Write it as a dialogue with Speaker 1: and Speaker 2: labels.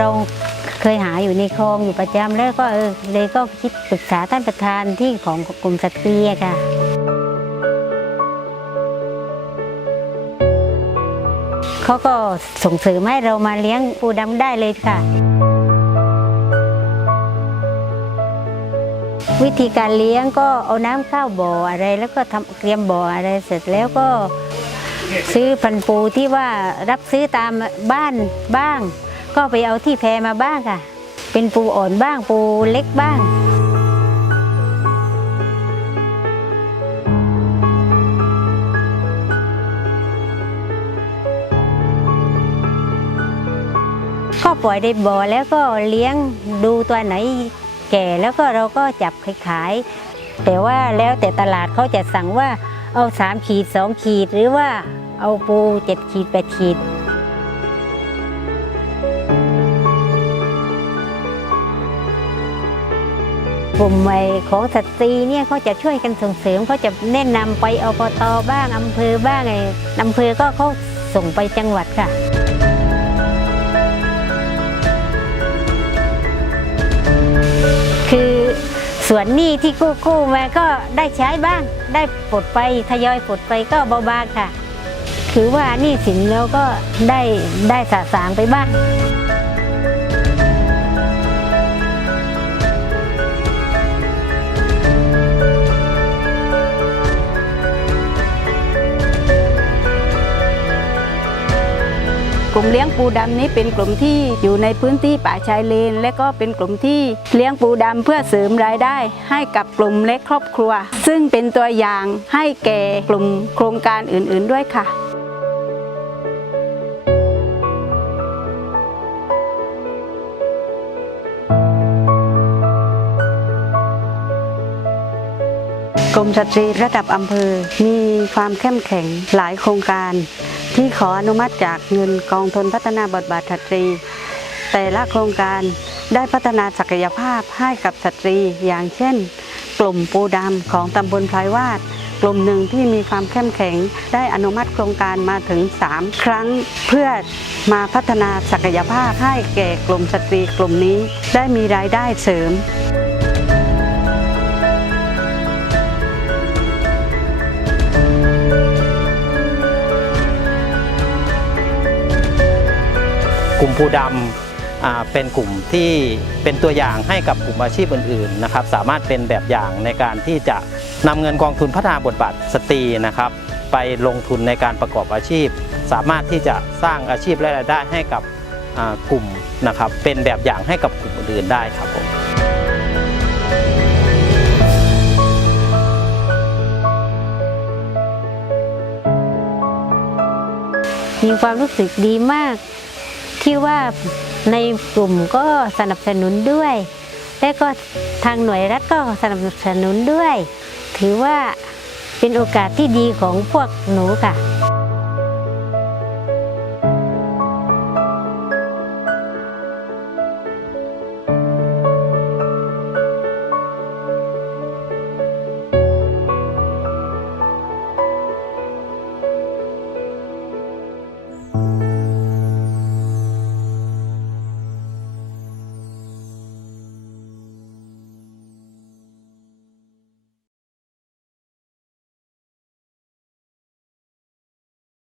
Speaker 1: เราเคยหาอยู่ในคลองอยู่ประจำแล้วก็เออเลยก็คิดปรึกษาท่านประธานที่ของกลุ่มสตรีค่ะเขาก็ส่งเสริมให้เรามาเลี้ยงปูดำได้เลยค่ะ วิธีการเลี้ยงก็เอาน้ำข้าวบ่ออะไร แล้วก็ทำเตรียมบ่ออะไรเสร็จแล้วก็ซื้อพันปูที่ว่ารับซื้อตามบ้านบ้าง ก็ไปเอาที่แพมาบ้างค่ะ เป็นปูอ่อนบ้างปูเล็กบ้างก็ปล่อยในบ่อแล้วก็เลี้ยงดูตัวไหนแก่แล้วก็เราก็จับขายแต่ว่าแล้วแต่ตลาดเขาจะสั่งว่าเอาสามขีดสองขีด หรือว่าเอาปูเจ็ดขีดแปดขีด กลุ่มใหม่ของสตรีเนี่ยเขาจะช่วยกันส่งเสริมเขาจะแนะนำไปอบตบ้างอำเภอบ้างไงอำเภอก็เขาส่งไปจังหวัดค่ะคือส่วนหนี้ที่กู้กู้มาก็ได้ใช้บ้าง ได้ปลดไปทยอยปลดไปก็เบาบางค่ะ คือว่าหนี้สินเราก็ได้ได้สะสางไปบ้าง
Speaker 2: กลุ่มเลี้ยงปูดำนี้เป็นกลุ่มที่อยู่ในพื้นที่ป่าชายเลน และก็เป็นกลุ่มที่เลี้ยงปูดำเพื่อเสริมรายได้ ให้กับกลุ่มเล็กครอบครัว ซึ่งเป็นตัวอย่างให้แก่กลุ่มโครงการอื่นๆด้วยค่ะกรมสตรีระดับอำเภอ มีความเข้มแข็งหลายโครงการ ที่ขออนุมัติจากเงินกองทุนพัฒนาบทบาทสตรี แต่ละโครงการได้พัฒนาศักยภาพให้กับสตรี อย่างเช่น กลุ่มปูดำของตำบลพลายวาดกลุ่มหนึ่งที่มีความเข้มแข็งได้อนุมัติโครงการมาถึง 3 ครั้ง เพื่อมาพัฒนาศักยภาพให้แก่กลุ่มสตรีกลุ่มนี้ได้มีรายได้เสริม
Speaker 3: กลุ่มผู้ดำเป็นกลุ่มที่เป็นตัวอย่างให้กับกลุ่มอาชีพอื่นๆนะครับ สามารถเป็นแบบอย่างในการที่จะนำเงินกองทุนพัฒนาบทบาทสตรีนะครับ ไปลงทุนในการประกอบอาชีพ สามารถที่จะสร้างอาชีพและรายได้ให้กับกลุ่มนะครับ เป็นแบบอย่างให้กับกลุ่มอื่นได้ครับผม
Speaker 1: มีความรู้สึกดีมาก ที่ว่าในกลุ่มก็สนับสนุนด้วย และก็ทางหน่วยรัฐก็สนับสนุนด้วย ถือว่าเป็นโอกาสที่ดีของพวกหนูค่ะ